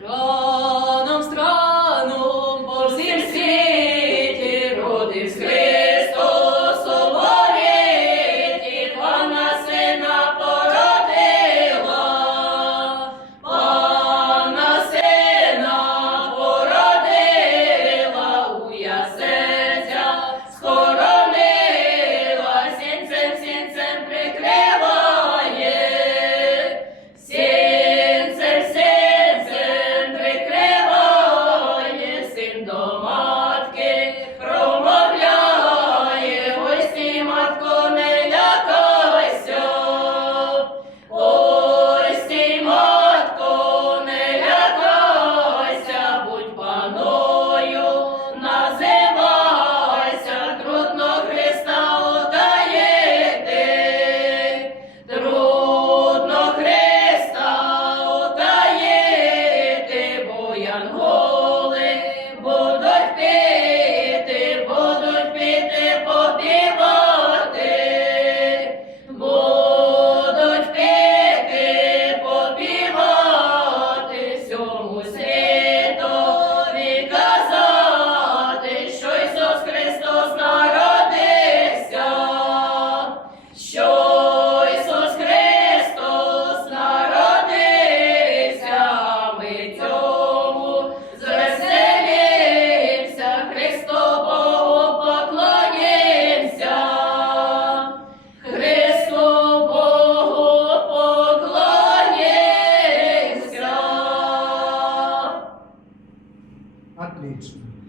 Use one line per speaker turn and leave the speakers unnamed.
Pro.
Athletes. leads.